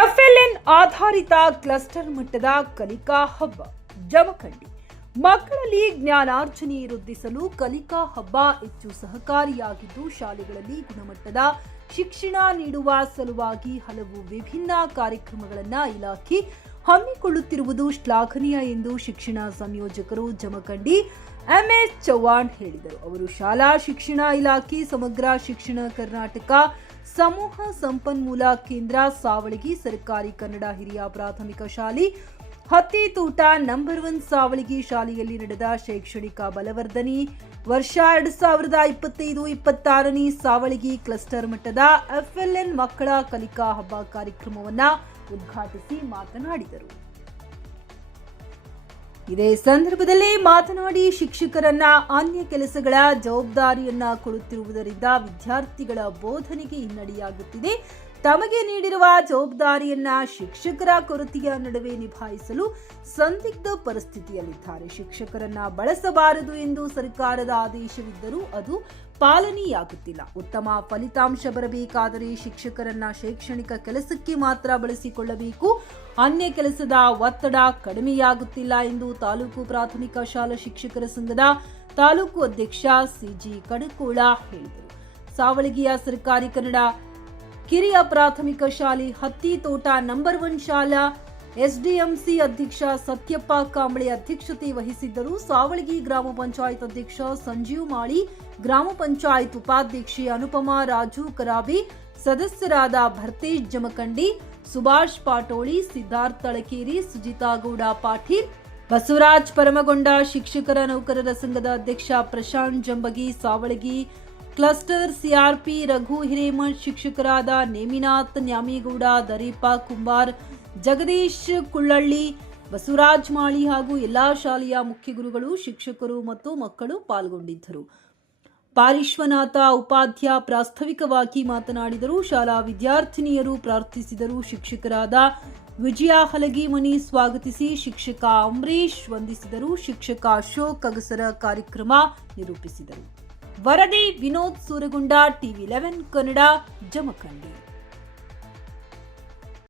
FLN ಆಧಾರಿತ cluster ಮಟ್ಟದ ಕಲಿಕಾ ಹಬ್ಬ ಜಮಖಂಡಿ. ಮಕ್ಕಳಲ್ಲಿ ಜ್ಞಾನಾರ್ಜನೆ ವೃದ್ಧಿಸಲು ಕಲಿಕಾ ಹಬ್ಬ ಹೆಚ್ಚು ಸಹಕಾರಿಯಾಗಿದ್ದು, ಶಾಲೆಗಳಲ್ಲಿ ಗುಣಮಟ್ಟದ ಶಿಕ್ಷಣ ನೀಡುವ ಸಲುವಾಗಿ ಹಲವು ವಿಭಿನ್ನ ಕಾರ್ಯಕ್ರಮಗಳನ್ನು ಇಲಾಖೆ ಹಮ್ಮಿಕೊಳ್ಳುತ್ತಿರುವುದು ಶ್ಲಾಘನೀಯ ಎಂದು ಶಿಕ್ಷಣ ಸಂಯೋಜಕರು ಜಮಖಂಡಿ ಎಂಎಸ್ ಚವ್ಹಾಣ್ ಹೇಳಿದರು. ಅವರು ಶಾಲಾ ಶಿಕ್ಷಣ ಇಲಾಖೆ, ಸಮಗ್ರ ಶಿಕ್ಷಣ ಕರ್ನಾಟಕ, ಸಮೂಹ ಸಂಪನ್ಮೂಲ ಕೇಂದ್ರ, ಸಾವಳಗಿ ಸರ್ಕಾರಿ ಕನ್ನಡ ಹಿರಿಯ ಪ್ರಾಥಮಿಕ ಶಾಲೆ, ಹತ್ತಿತೋಟ ನಂಬರ್ 1 ಸಾವಳಗಿ ಶಾಲೆಯಲ್ಲಿ ನಡೆದ ಶೈಕ್ಷಣಿಕ ಬಲವರ್ಧನೆ ವರ್ಷ 2025-26ನೇ ಸಾವಳಗಿ ಕ್ಲಸ್ಟರ್ ಮಟ್ಟದ ಎಫ್ಎಲ್ಎನ್ ಮಕ್ಕಳ ಕಲಿಕಾ ಹಬ್ಬ ಕಾರ್ಯಕ್ರಮವನ್ನು ಉದ್ಘಾಟಿಸಿ ಮಾತನಾಡಿದರು. ಇದೇ ಸಂದರ್ಭದಲ್ಲಿ ಮಾತನಾಡಿ, ಶಿಕ್ಷಕರನ್ನ ಅನ್ಯ ಕೆಲಸಗಳ ಜವಾಬ್ದಾರಿಯನ್ನ ಕೊಡುತ್ತಿರುವುದರಿಂದ ವಿದ್ಯಾರ್ಥಿಗಳ ಬೋಧನೆಗೆ ಹಿನ್ನಡೆಯಾಗುತ್ತಿದೆ. ತಮಗೆ ನೀಡಿರುವ ಜವಾಬ್ದಾರಿಯನ್ನ ಶಿಕ್ಷಕರ ಕೊರತೆಯ ನಡುವೆ ನಿಭಾಯಿಸಲು ಸಂದಿಗ್ಧ ಪರಿಸ್ಥಿತಿಯಲ್ಲಿದ್ದಾರೆ. ಶಿಕ್ಷಕರನ್ನ ಬಳಸಬಾರದು ಎಂದು ಸರ್ಕಾರದ ಆದೇಶವಿದ್ದರೂ ಅದು ಪಾಲನೆಯಾಗುತ್ತಿಲ್ಲ. ಉತ್ತಮ ಫಲಿತಾಂಶ ಬರಬೇಕಾದರೆ ಶಿಕ್ಷಕರನ್ನ ಶೈಕ್ಷಣಿಕ ಕೆಲಸಕ್ಕೆ ಮಾತ್ರ ಬಳಸಿಕೊಳ್ಳಬೇಕು. ಅನ್ಯ ಕೆಲಸದ ಒತ್ತಡ ಕಡಿಮೆಯಾಗುತ್ತಿಲ್ಲ ಎಂದು ತಾಲೂಕು ಪ್ರಾಥಮಿಕ ಶಾಲಾ ಶಿಕ್ಷಕರ ಸಂಘದ ತಾಲೂಕು ಅಧ್ಯಕ್ಷ ಸಿಜಿ ಕಡಕೋಳ ಹೇಳಿದರು. ಸಾವಳಗಿಯ ಸರ್ಕಾರಿ ಕನ್ನಡ ಕಿರಿಯ ಪ್ರಾಥಮಿಕ ಶಾಲೆ, ಹತ್ತಿತೋಟ ನಂಬರ್ 1 ಶಾಲಾ ಎಸ್ಡಿಎಂಸಿ ಅಧ್ಯಕ್ಷ ಸತ್ಯಪ್ಪ ಕಾಂಬಳೆ ಅಧ್ಯಕ್ಷತೆ ವಹಿಸಿದ್ದರು. ಸಾವಳಗಿ ಗ್ರಾಮ ಪಂಚಾಯತ್ ಅಧ್ಯಕ್ಷ ಸಂಜೀವ್ ಮಾಳಿ, ಗ್ರಾಮ ಪಂಚಾಯತ್ ಉಪಾಧ್ಯಕ್ಷೆ ಅನುಪಮಾ ರಾಜು ಕರಾಬಿ, ಸದಸ್ಯರಾದ ಭರ್ತೇಶ್ ಜಮಖಂಡಿ, ಸುಭಾಷ್ ಪಾಟೋಳಿ, ಸಿದ್ಧಾರ್ಥ ತಳಕೇರಿ, ಸುಜಿತಾ ಗೌಡ ಪಾಟೀಲ್, ಬಸವರಾಜ್ ಪರಮಗೊಂಡ, ಶಿಕ್ಷಕರ ನೌಕರರ ಸಂಘದ ಅಧ್ಯಕ್ಷ ಪ್ರಶಾಂತ್ ಜಂಬಗಿ, ಸಾವಳಗಿ ಕ್ಲಸ್ಟರ್ ಸಿಆರ್ಪಿ ರಘು ಹಿರೇಮಠ್, ಶಿಕ್ಷಕರಾದ ನೇಮಿನಾಥ್ ನ್ಯಾಮೇಗೌಡ, ದರೀಪ ಕುಂಬಾರ್, ಜಗದೀಶ್ ಕುಳ್ಳಳ್ಳಿ, ಬಸವರಾಜ್ ಮಾಳಿ ಹಾಗೂ ಎಲ್ಲಾ ಶಾಲೆಯ ಮುಖ್ಯ ಗುರುಗಳು, ಶಿಕ್ಷಕರು ಮತ್ತು ಮಕ್ಕಳು ಪಾಲ್ಗೊಂಡಿದ್ದರು. ಪಾರಿಶ್ವನಾಥ ಉಪಾಧ್ಯಾಯ ಪ್ರಾಸ್ತಾವಿಕವಾಗಿ ಮಾತನಾಡಿದರು. ಶಾಲಾ ವಿದ್ಯಾರ್ಥಿನಿಯರು ಪ್ರಾರ್ಥಿಸಿದರು. ಶಿಕ್ಷಕರಾದ ವಿಜಯ ಹಲಗಿಮನಿ ಸ್ವಾಗತಿಸಿ, ಶಿಕ್ಷಕ ಅಂಬರೀಶ್ ವಂದಿಸಿದರು. ಶಿಕ್ಷಕ ಅಶೋಕ್ ಅಗಸರ ಕಾರ್ಯಕ್ರಮ ನಿರೂಪಿಸಿದರು. ವರದಿ ವಿನೋದ್ ಸೂರಗುಂಡ, ಟಿವಿ 11 ಕನ್ನಡ, ಜಮಖಂಡಿ.